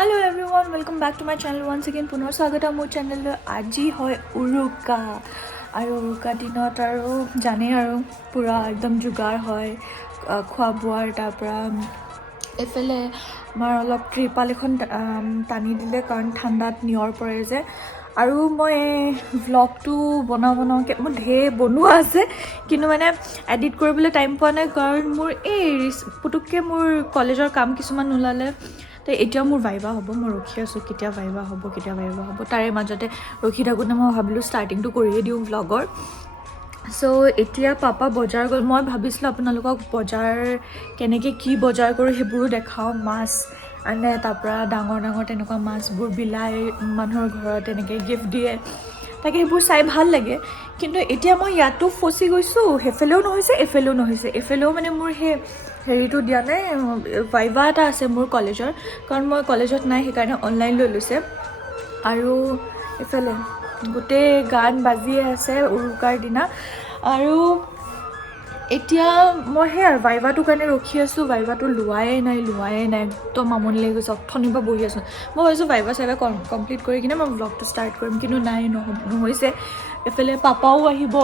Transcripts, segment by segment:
Hello everyone, welcome back to my channel once again. পুনৰ স্বাগতম মোৰ চেনেললৈ। আজি হয় উৰুকা আৰু উৰুকা দিনত আৰু জানে আৰু পুৰা একদম যোগাৰ হয় খোৱা বোৱাৰ। তাৰ পৰা এফালে আমাৰ অলপ ত্ৰিপাল এখন টানি দিলে কাৰণ ঠাণ্ডাত নিয়ৰ পৰে যে। আৰু মই ভ্লগটো বনাওঁকৈ মোৰ ঢেৰ বনোৱা আছে কিন্তু মানে এডিট কৰিবলৈ টাইম পোৱা নাই কাৰণ মোৰ পুতুককৈ মোৰ কলেজৰ কাম কিছুমান ওলালে। তো এতিয়াও মোৰ ভাইবা হ'ব, মই ৰখি আছোঁ কেতিয়া ভাইবা হ'ব। তাৰে মাজতে ৰখি থাকোঁতে মই ভাবিলোঁ ষ্টাৰ্টিংটো কৰিয়ে দিওঁ ভ্লগৰ। চ' এতিয়া পাপা বজাৰ গ'ল। মই ভাবিছিলোঁ আপোনালোকক বজাৰ কেনেকৈ কি বজাৰ কৰোঁ সেইবোৰো দেখাওঁ। মাছ আনে, তাৰপৰা ডাঙৰ তেনেকুৱা মাছবোৰ বিলাই মানুহৰ ঘৰত এনেকৈ গিফ্ট দিয়ে, তাকে সেইবোৰ চাই ভাল লাগে। কিন্তু এতিয়া মই ইয়াতো ফচি গৈছোঁ, সেইফালেও নহৈছে এফালেও মানে মোৰ হেৰিটো দিয়া নাই। ভাইবা এটা আছে মোৰ কলেজৰ, কাৰণ মই কলেজত নাই সেইকাৰণে অনলাইন লৈ লৈছে। আৰু এইফালে গোটেই গান বাজিয়ে আছে উৰুকাৰ দিনা। আৰু এতিয়া মই আৰু ভাইভাটোৰ কাৰণে ৰখি আছোঁ। ভাইভাটো লোৱাই নাই একদম আমনি লাগি গৈছে। অথনিৰ পৰা বহি আছোঁ। মই ভাবিছোঁ ভাইভা কমপ্লিট কৰি কিনে মই ভ্লগটো ষ্টাৰ্ট কৰিম, কিন্তু নাই নহৈছে। এইফালে পাপাও আহিব।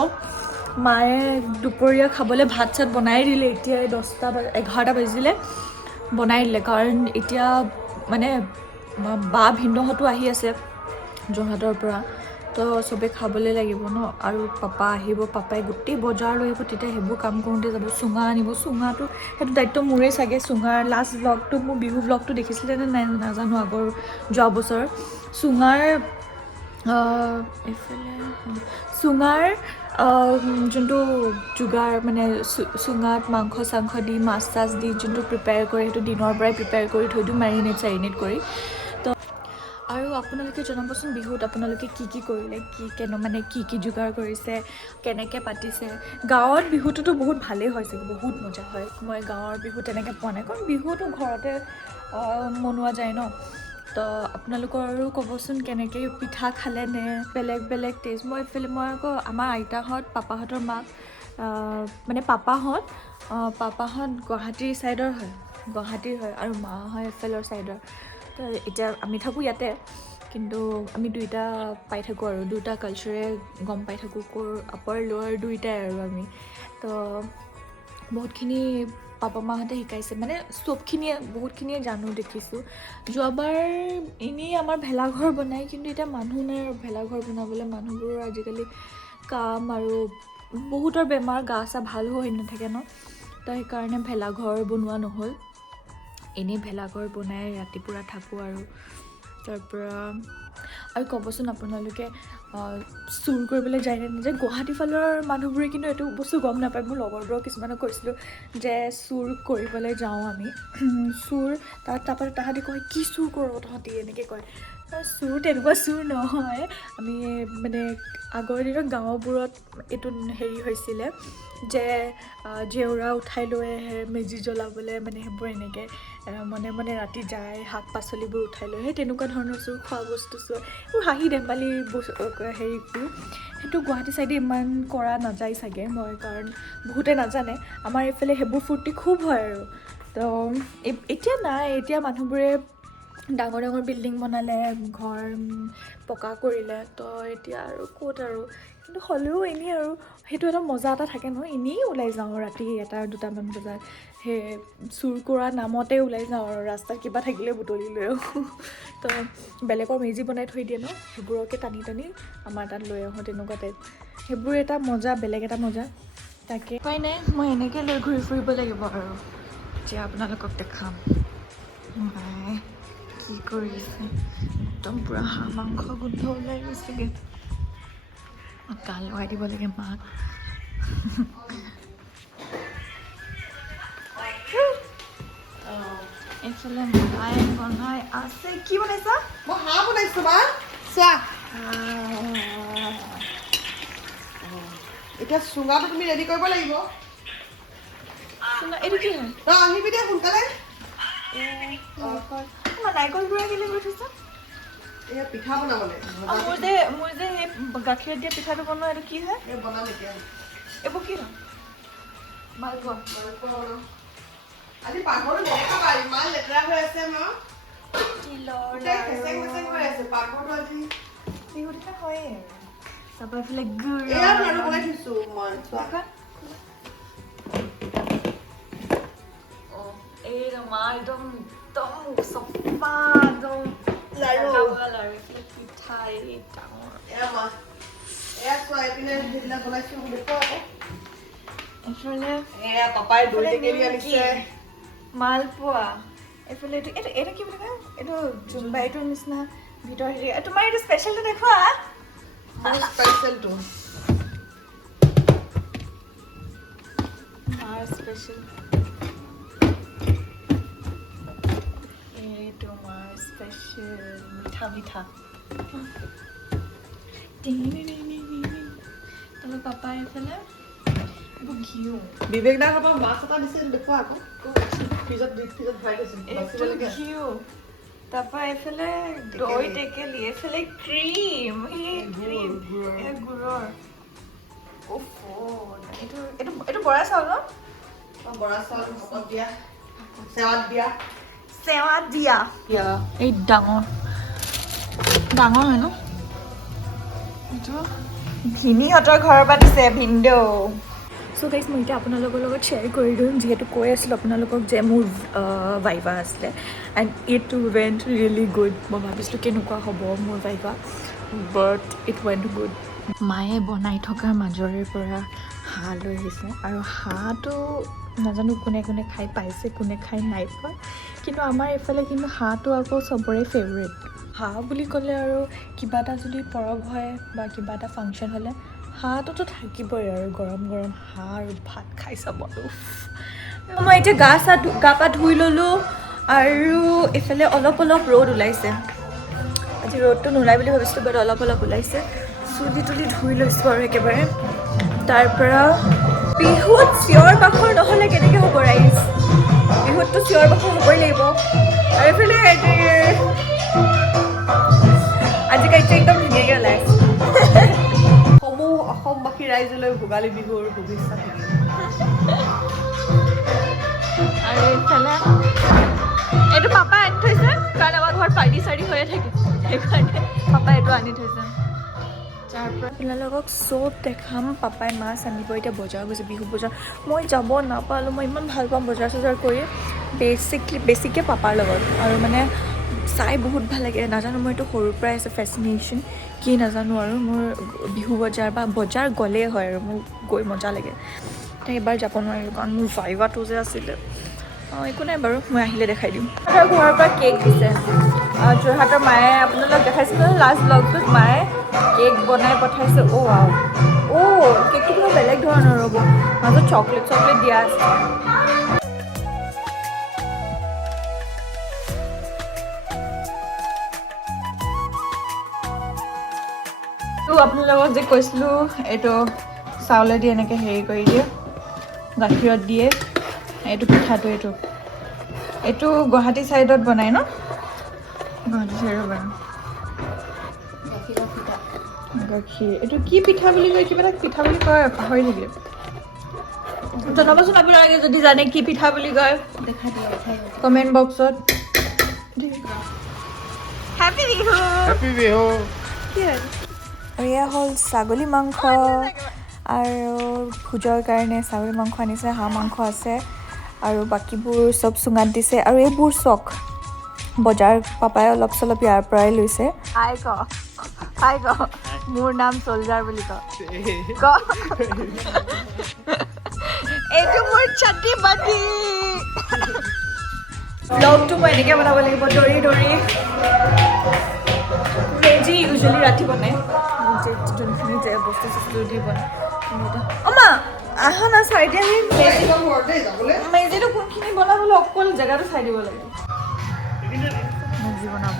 মায়ে দুপৰীয়া খাবলৈ ভাত চাত বনাই দিলে। এতিয়া 11টা বাজিলে বনাই দিলে, কাৰণ এতিয়া মানে বা ভিনদেউহঁতো আহি আছে যোৰহাটৰ পৰা, তো চবেই খাবলৈ লাগিব ন। আৰু পাপা আহিব, পাপাই গোটেই বজাৰ লৈ আহিব, তেতিয়া সেইবোৰ কাম কৰোঁতে যাব। চুঙা আনিব, চুঙাটো সেইটো দায়িত্ব মোৰেই চাগে। চুঙাৰ লাষ্ট ভ্লগটো মোৰ বিহু ভ্লগটো দেখিছিলে নে নাই নাজানো, আগৰ যোৱা বছৰ। চুঙাৰ যোনটো যোগাৰ মানে চুঙাত মাংস চাংস দি মাছ চাছ দি যোনটো প্ৰিপেয়াৰ কৰে, সেইটো দিনৰ পৰাই প্ৰিপেয়াৰ কৰি থৈ দিওঁ মেৰিনেট কৰি। তো আৰু আপোনালোকে জনাবচোন বিহুত আপোনালোকে কি কৰিলে, কি যোগাৰ কৰিছে, কেনেকৈ পাতিছে। গাঁৱত বিহুটোতো বহুত ভালেই হয় চাগে, বহুত মজা হয়। মই গাঁৱৰ বিহু তেনেকৈ পোৱা নাই, কাৰণ বিহুটো ঘৰতে মনোৱা যায় ন। তো আপোনালোকৰো ক'বচোন কেনেকৈ পিঠা খালেনে, বেলেগ টেষ্ট। মই আকৌ আমাৰ আইতাহঁত পাপাহঁতৰ মাক মানে পাপাহঁত গুৱাহাটীৰ ছাইডৰ হয়, আৰু মা হয় এইফালৰ ছাইডৰ। তো এতিয়া আমি থাকোঁ ইয়াতে, কিন্তু আমি দুইটা পাই থাকোঁ আৰু দুটা কালচাৰে গম পাই থাকোঁ, ক'ৰ আপাৰ লোৱাৰ দুইটাই আৰু আমি। তো বহুতখিনি পাপা মাহঁতে শিকাইছে, মানে বহুতখিনিয়ে জানো, দেখিছোঁ। যোৱাবাৰ এনেই আমাৰ ভেলাঘৰ বনায়, কিন্তু এতিয়া মানুহ নাই আৰু ভেলাঘৰ বনাবলৈ। মানুহবোৰৰ আজিকালি কাম আৰু বহুতৰ বেমাৰ, গা চা ভাল হৈ নাথাকে ন। তো সেইকাৰণে ভেলাঘৰ বনোৱা নহ'ল। এনেই ভেলাঘৰ বনাই ৰাতিপুৱা থাকোঁ আৰু। তাৰপৰা আৰু ক'বচোন আপোনালোকে চুৰ কৰিবলৈ যায় নে নাযায়। গুৱাহাটী ফালৰ মানুহবোৰে কিন্তু এইটো বস্তু গম নাপায়। মোৰ লগৰবোৰক কিছুমানক কৈছিলোঁ যে চুৰ কৰিবলৈ যাওঁ আমি, তাৰপৰা তাহাঁতি কয় কি চুৰ কৰোঁ তহঁতি, এনেকৈ কয়। তেনেকুৱা চুৰ নহয়। আমি মানে আগৰ দিনত গাঁওবোৰত এইটো হেৰি হৈছিলে যে জেউৰা উঠাই লৈ আহে মেজি জ্বলাবলৈ, মানে সেইবোৰ এনেকৈ মনে ৰাতি যায়, শাক পাচলিবোৰ উঠাই লৈ, সেই তেনেকুৱা ধৰণৰ চুৰ, খোৱা বস্তু চুৰ, এইবোৰ হাঁহি ধেমালি হেৰিবোৰ। সেইটো গুৱাহাটী ছাইডে ইমান কৰা নাযায় চাগে, কাৰণ বহুতে নাজানে। আমাৰ এইফালে সেইবোৰ ফূৰ্তি খুব হয় আৰু। তো এতিয়া নাই, এতিয়া মানুহবোৰে ডাঙৰ বিল্ডিং বনালে, ঘৰ পকা কৰিলে, তো এতিয়া আৰু ক'ত আৰু। কিন্তু হ'লেও এনেই আৰু সেইটো এটা মজা এটা থাকে ন। এনেই ওলাই যাওঁ ৰাতি 1-2টামান বজাত, সেই চুৰ কৰা নামতে ওলাই যাওঁ আৰু ৰাস্তাত কিবা থাকিলে বুটলি লৈ আহোঁ। তো বেলেগৰ মেজি বনাই থৈ দিয়ে ন, সেইবোৰকে টানি আমাৰ তাত লৈ আহোঁ, তেনেকুৱা টাইপ। সেইবোৰ এটা মজা, বেলেগ এটা মজা। তাকে উপায় নাই, মই এনেকৈ লৈ ঘূৰি ফুৰিব লাগিব আৰু। এতিয়া আপোনালোকক দেখাম মায়ে কি কৰিছে। একদম পূৰা হাঁহ মাংস গোন্ধ ওলাই গৈছেগৈ। গান লগাই দিব লাগে মাক। এইফালে মায়ে বনাই আছে। কি বনাইছা? মই হাঁহ বনাইছো মা, চোৱা। এতিয়া চুঙাটো তুমি ৰেডি কৰিব লাগিব। এইটো কি হয়? তই আহিবি দে সোনকালে। নাৰিকল গুড়া কেলৈ গৈ থৈছা? এয়া পিঠা বনাবলৈ। মোৰ যে সেই গাখীৰত দিয়া পিঠাটো বনোৱা, এইটো কি হয়? বনাম এতিয়া। এইবোৰ কি হয়? মালপোৱা। আজি পাকঘৰটো নেদেখাবা, ইমান লেতেৰা হৈ আছে ন। তিলৰ খেচেং মেচেং হৈ আছে পাকঘৰটো আজি বিহু দিনা হয়ে তাৰপৰা এইফালে গুড় এয়া লাড়ু বনাই থৈছো মই চোৱা এই মা একদম চফা একদম লাড়ু এইফালে পিঠা এই ডাঙৰ এয়া মা এয়া চোৱা এইপিনে সেইবিলাক বনাইছো দেখুৱা আকৌ এইফালে এয়া পাপাই দৈ টেকেলি আনিছে মালপোৱা এইফালে এইটো কি বুলি কয় এইটো জুম্বাইটোৰ নিচিনা ভিতৰ হেৰি তোমাৰ এইটো স্পেচিয়েলটো দেখুৱা মোৰ স্পেচিয়েলটো মাৰ স্পেচিয়েল এইটো মাৰ স্পেচিয়েল মিঠা মিঠা তাৰপৰা পাপাই এইফালে এইবোৰ ঘিউ বিবেক দাৰ পৰা মাছ এটা দিছিল দেখুৱা আকৌ ফ্ৰিজত ভৰাই থৈছিল এইটো ঘিউ তাৰপৰা এইফালে দৈ টেকেলি এইফালে ক্ৰীম এই ক্ৰীম এই গুড়ৰ এইটো বৰা চাউল ন বৰা চাউল ভাপত দিয়া চেৱাত দিয়া এই ডাঙৰ হয় ন এইটো ভিনীহঁতৰ ঘৰৰ পৰা দিছে ভিনদেউ চ' গাইজ মই এতিয়া আপোনালোকৰ লগত শ্বেয়াৰ কৰি দিওঁ যিহেতু কৈ আছিলোঁ আপোনালোকক যে মোৰ ভাইভা আছিলে and it went really good মই ভাবিছিলোঁ কেনেকুৱা হ'ব মোৰ viva but it went good মায়ে বনাই থকাৰ মাজৰে পৰা হাঁহ লৈ আহিছে আৰু হাঁহটো নাজানো কোনে কোনে খাই পাইছে কোনে খাই নাই পোৱা কিন্তু আমাৰ এইফালে কিন্তু হাঁহটো আকৌ চবৰে ফেভৰেট হাঁহ বুলি ক'লে আৰু কিবা এটা যদি পৰৱ হয় বা কিবা এটা ফাংচন হ'লে হাঁহটোতো থাকিবই আৰু গৰম গৰম হাঁহ আৰু ভাত খাই চাব আৰু মই এতিয়া গা পা ধুই ল'লোঁ আৰু এইফালে অলপ ৰ'দ ওলাইছে আজি ৰ'দটো নোলাই বুলি ভাবিছিলোঁ বাট অলপ ওলাইছে চুলি তুলি ধুই লৈছোঁ আৰু একেবাৰে তাৰপৰা বিহুত চিঞৰ বাখৰ নহ'লে কেনেকৈ হ'ব ৰাইজ বিহুততো চিঞৰ বাখৰ হ'বই লাগিব আৰু এইফালে আজিকালিতো একদম ধুনীয়াকৈ ওলাইছে সমূহ অসমবাসী ৰাইজলৈ ভোগালী বিহুৰ শুভেচ্ছা থাকিল আৰু এইফালে এইটো পাপাই আনি থৈছে কাৰণ আমাৰ ঘৰত পাৰ্টি চাৰ্টি হৈয়ে থাকে সেইকাৰণে পাপাই এইটো আনি থৈছে তাৰ পৰা আপোনালোকক চব দেখাম পাপাই মাছ আনিব এতিয়া বজাৰ গৈছে বিহু বজাৰ মই যাব নাপালোঁ মই ইমান ভাল পাওঁ বজাৰ চজাৰ কৰি বেছিকৈ পাপাৰ লগত আৰু মানে চাই বহুত ভাল লাগে নাজানো মই এইটো সৰুৰ পৰাই আছে ফেচিনেশ্যন কি নাজানো আৰু মোৰ বিহু বজাৰ বা বজাৰ গ'লেই হয় আৰু মোৰ গৈ মজা লাগে এইবাৰ যাব নোৱাৰিলোঁ কাৰণ মোৰ ভাইভাটো যে আছিলে একো নাই বাৰু মই আহিলে দেখাই দিম ঘৰৰ পৰা কেক দিছে যোৰহাটৰ মায়ে আপোনালোক দেখাইছিলোঁ লাষ্ট ব্লগটোত মায়ে কেক বনাই পঠাইছে কেকটো কিবা বেলেগ ধৰণৰ ৰ'ব মাজত চকলেট দিয়া আছে আপোনালোকক যে কৈছিলোঁ এইটো চাউলেদি এনেকৈ হেৰি কৰি দিয়ে গাখীৰত দিয়ে এইটো পিঠাটো এইটো গুৱাহাটী ছাইডত বনায় ন গুৱাহাটী ছাইডত বনায় গাখীৰ এইটো কি পিঠা বুলি কয় কিবা এটা পিঠা বুলি কয় পাহৰি থাকিলোঁ জনাবচোন আপোনালোকে যদি জানে কি পিঠা বুলি কয় কমেণ্ট বক্সত হেপী বিহু কি হয় আৰু এয়া হ'ল ছাগলী মাংস আৰু ভোজৰ কাৰণে ছাগলী মাংস আনিছে হাঁহ মাংস আছে আৰু বাকীবোৰ চব চুঙাত দিছে আৰু এইবোৰ চক বজাৰ পাপাই অলপ চলপ ইয়াৰ পৰাই লৈছে মোৰ নাম চলজাৰ বুলি ক এইটো মোৰ ছাতি বাতি ব্লগটো মই এনেকৈ বনাব লাগিব দৌৰি মেজি ইউজুৱেলি ৰাতি বনাই যোনখিনি যে বস্তু চস্তু দি বনাই অমা আহা না চাই দিয়া মেজিটো কোনখিনি বনাবলৈ অকল জেগাটো চাই দিব লাগে মেজি বনাব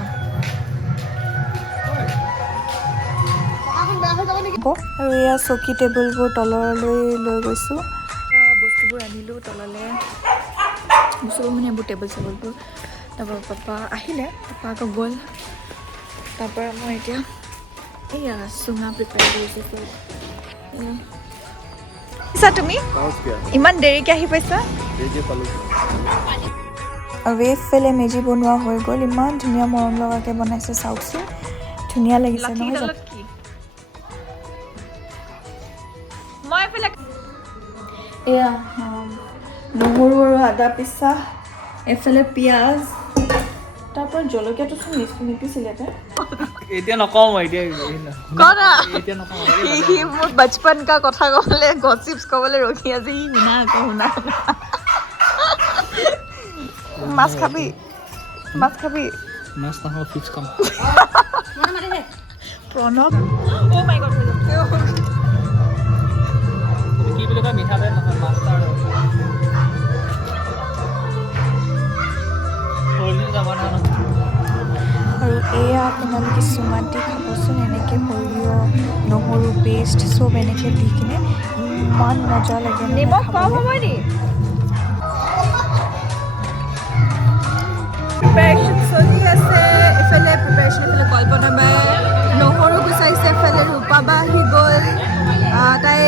আৰু এয়া চকী টেবুলবোৰ তললৈ লৈ গৈছোঁ বস্তুবোৰ আনিলোঁ তললৈ বস্তুবোৰ মানে এইবোৰ টেবুল চেবুলবোৰ তাৰপৰা পাপা আহিলে পাপা আকৌ গ'ল তাৰপৰা মই এতিয়া এয়া চুঙা প্ৰিপেয়াৰ কৰিছোঁ তুমি ইমান দেৰিকৈ আহি পাইছা আৰু এইফালে মেজি বনোৱা হৈ গ'ল ইমান ধুনীয়া মৰম লগাকৈ বনাইছে চাওকচোন ধুনীয়া লাগিছে নহয় জানো এয়া নহৰু আৰু আদা পিছা এফালে পিঁয়াজ তাৰপৰা জলকীয়াটো চোন নিপিছিলে এতিয়া নকওঁ মই সি মোৰ বচপন কা কথা ক'বলৈ গচিপছ ক'বলৈ ৰখি আছে সি শুনা মাছ খাবি মাছ নাখাওঁ ফিক্স খাম প্ৰণৱ অ' মাই গড কি বুলি কয় মিঠাতেল নহয় মাষ্টাৰ আৰু এয়া আপোনালোকে চুঙাত দি খাবচোন এনেকৈ সৰিয়হ নহৰু পেষ্ট চব এনেকৈ দি কিনে ইমান মজা লাগে নিমখ কম হ'ব নি প্ৰিপাৰেশ্যন চলি আছে এফালে প্ৰিপাৰেশ্যন এফালে কল্পনা বাই নহৰু গুচাইছে এফালে ৰূপা বা আহি গ'ল তাই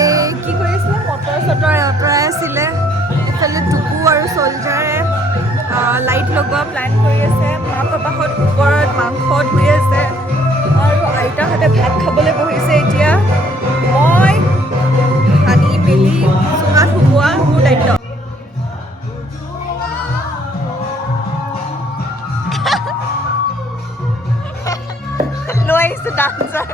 কি কৰি আছিলে মটৰ চটৰ আঁতৰাই আছিলে এফালে টুকু আৰু চলজাৰে লাইট লগোৱা প্লেন কৰি আছে মা পাপাহঁত ওপৰত মাংস ধুই আছে আৰু আইতাহঁতে ভাত খাবলৈ বহিছে এতিয়া মই সানি মেলি চুঙাত শুকোৱা মোৰ দায়িত্ব লৈ আহিছোঁ ডান্সাৰ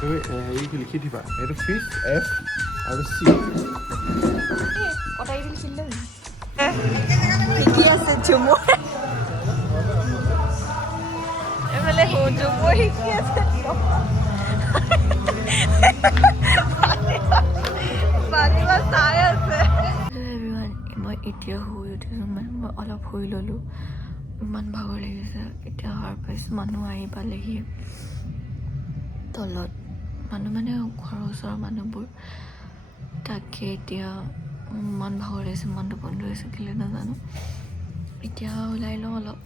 হেৰি লিখি দিবা এইটো ফিচ এফ আৰু চি কটাই দিছিলে শিকি আছে ঝুমুৰ এফালে ঝুমুৰ শিকি আছে পানীবা চাই আছে মই এতিয়া শুই উঠিছোঁ মানে মই অলপ শুই ল'লোঁ ইমান ভাগৰ লাগিছে এতিয়া সাৰ পাইছোঁ মানুহ আহি পালেহি তলত মানুহ মানে ঘৰৰ ওচৰৰ মানুহবোৰ তাকে এতিয়া ইমান ভাগৰ লাগিছে ইমান টোপনি ধৰিছে কেলৈ নাজানো এতিয়া ওলাই লওঁ অলপ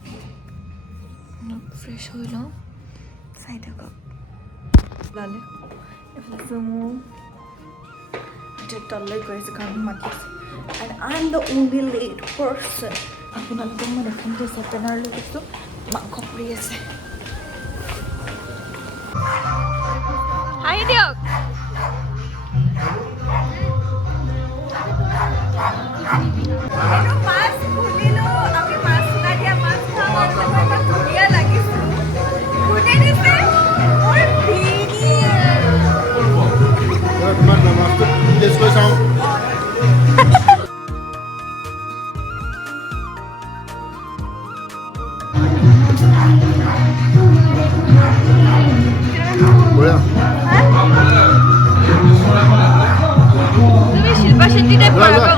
ফ্ৰেছ হৈ লওঁ চাই থাকক ওলালে এইফালে চুমু তললৈ গৈ আছে কাৰণ মাতি আছে and I am the only late person আপোনালোকক মই দেখাম যে চেটেনাৰ লৈ গৈছোঁ মাংস কৰি আছে হাঁহি দিয়ক মাছ খুলিলোঁ আমি মাছ চুঙা দিয়া মাছ খাম আৰু ইমান ধুনীয়া লাগিছোঁ কোনে দিছে মোৰ ভিনিয়ে তোমাৰ নামাজটো টেষ্ট কৰি চাওঁ বঢ়িয়া তুমি শিল্পা শেট্টি টাইপ কৰা আকৌ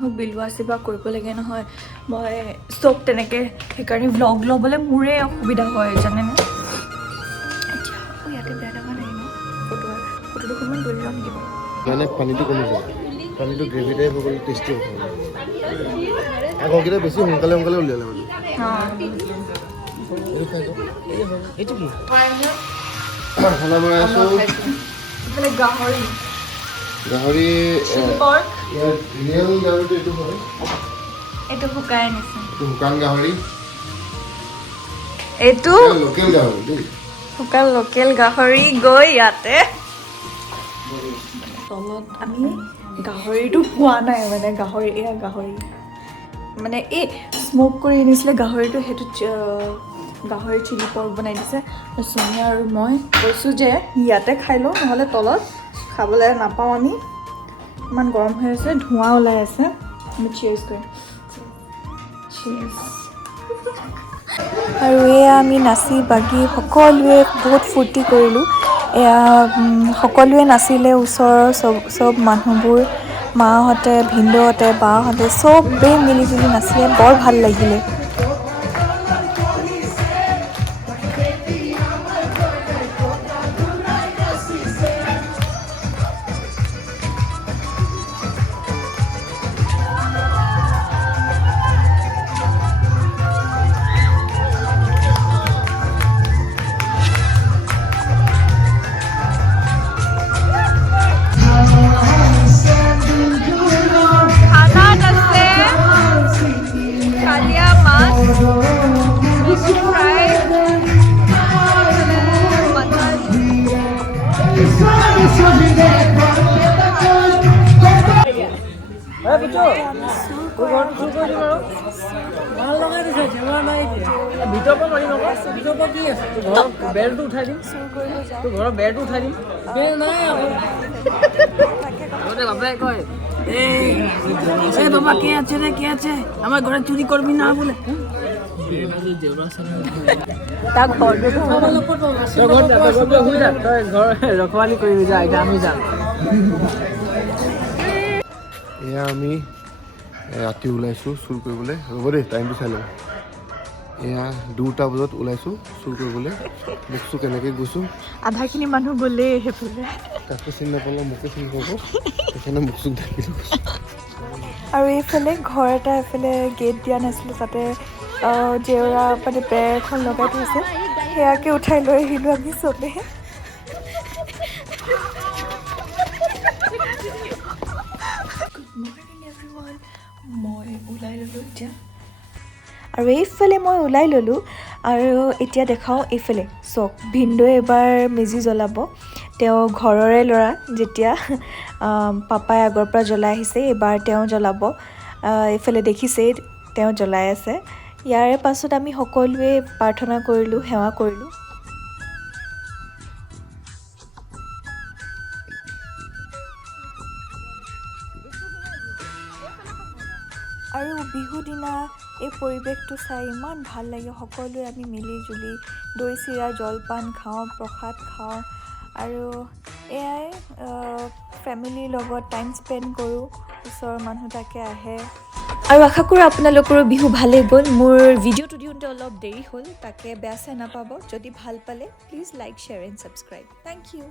মোক বিলোৱা চিবা কৰিব লাগে নহয় মই চব তেনেকৈ সেইকাৰণে ভ্লগ ল'বলৈ মোৰে অসুবিধা হয় জানেনে এতিয়া ইয়াতে বেয়া লগা নাই ন ফটো দুখনমান তুলি লওঁ নেকি বাৰু মানে পানীটো কমি যায় পানীটো গ্ৰেভি টাইপ হৈ গ'লে টেষ্টি হ'ব আগৰকেইটা বেছি সোনকালে উলিয়ালে মানে এইটো কি খানা বনাই আছোঁ গাহৰি গাহৰি ৰিয়েল গাহৰিটো এইটো হয় এইটো শুকাই আনিছে এইটো শুকান গাহৰি এইটো লোকেল গাহৰি দেই শুকান লোকেল গাহৰি গৈ ইয়াতে তলত আমি গাহৰিটো পোৱা নাই মানে গাহৰি এয়া গাহৰি মানে এই স্ম'ক কৰি আনিছিলে গাহৰিটো সেইটো গাহৰি চিলি পৰ্ক বনাই দিছে সোনিয়া আৰু মই কৈছোঁ যে ইয়াতে খাই লওঁ নহ'লে তলত খাবলৈ নাপাওঁ আমি ইমান গৰম হৈ আছে ধোঁৱা ওলাই আছে আমি চিয়েৰ্ছ কৰিম চিয়েৰ্ছ আৰু এয়া আমি নাচি বাগি সকলোৱে বহুত ফূৰ্তি কৰিলোঁ এয়া সকলোৱে নাচিলে ওচৰৰ চব মানুহবোৰ মাহঁতে ভিনদেউহঁতে বাহঁতে চবেই মিলি জুলি নাচিলে বৰ ভাল লাগিলে ভিতৰৰ পৰা মাৰিম আকৌ ভিতৰৰ পৰা কি আছে ঘৰৰ বেৰটো উঠাই দিম তোৰ ঘৰৰ বেৰটো উঠাই দিম বেৰ নাই আকৌ বাবাই কয় এই বাবা কে আছে ৰে কে আছে আমাৰ ঘৰে চুৰি কৰবি না বলে ৰখৱালি কৰিবি যা এতিয়া আমি যাম এয়া আমি ৰাতি ওলাইছোঁ চুৰ কৰিবলৈ ৰ'ব দেই টাইমটো চাই লওঁ এয়া 2টা বজাত ওলাইছোঁ চুৰ কৰিবলৈ মুখটো কেনেকৈ গৈছোঁ আধাখিনি মানুহ গ'লেই সেইফালে কাকো চিনি নাপালে মোকে চিনি পাব সেইকাৰণে মুখ চুখ ঢাকি গৈছোঁ আৰু এইফালে ঘৰ এটা এফালে গেট দিয়া নাছিলে তাতে জেওৰা মানে বেৰ এখন লগাই থৈছে সেয়াকে উঠাই লৈ আহিলোঁ আমি চবে মই ওলাই ল'লোঁ এতিয়া আৰু এইফালে মই ওলাই ল'লোঁ আৰু এতিয়া দেখাওঁ এইফালে চাওক ভিনদেউৱে এবাৰ মেজি জ্বলাব তেওঁ ঘৰৰে ল'ৰা যেতিয়া পাপাই আগৰ পৰা জ্বলাই আহিছে এইবাৰ তেওঁ জ্বলাব এইফালে দেখিছেই তেওঁ জ্বলাই আছে ইয়াৰে পাছত আমি সকলোৱে প্ৰাৰ্থনা কৰিলোঁ সেৱা কৰিলোঁ আৰু বিহু দিনা এই পৰিৱেশটো চাই ইমান ভাল লাগে সকলোৱে আমি মিলি জুলি দৈ চিৰা জলপান খাওঁ প্ৰসাদ খাওঁ আৰু এয়াই ফেমিলিৰ লগত টাইম স্পেণ্ড কৰোঁ ওচৰৰ মানুহ তাকে আহে আৰু আশা কৰোঁ আপোনালোকৰো বিহু ভালেই গ'ল মোৰ ভিডিঅ'টো দিওঁতে অলপ দেৰি হ'ল তাকে বেয়া চেয়া নাপাব যদি ভাল পালে please like share and subscribe thank U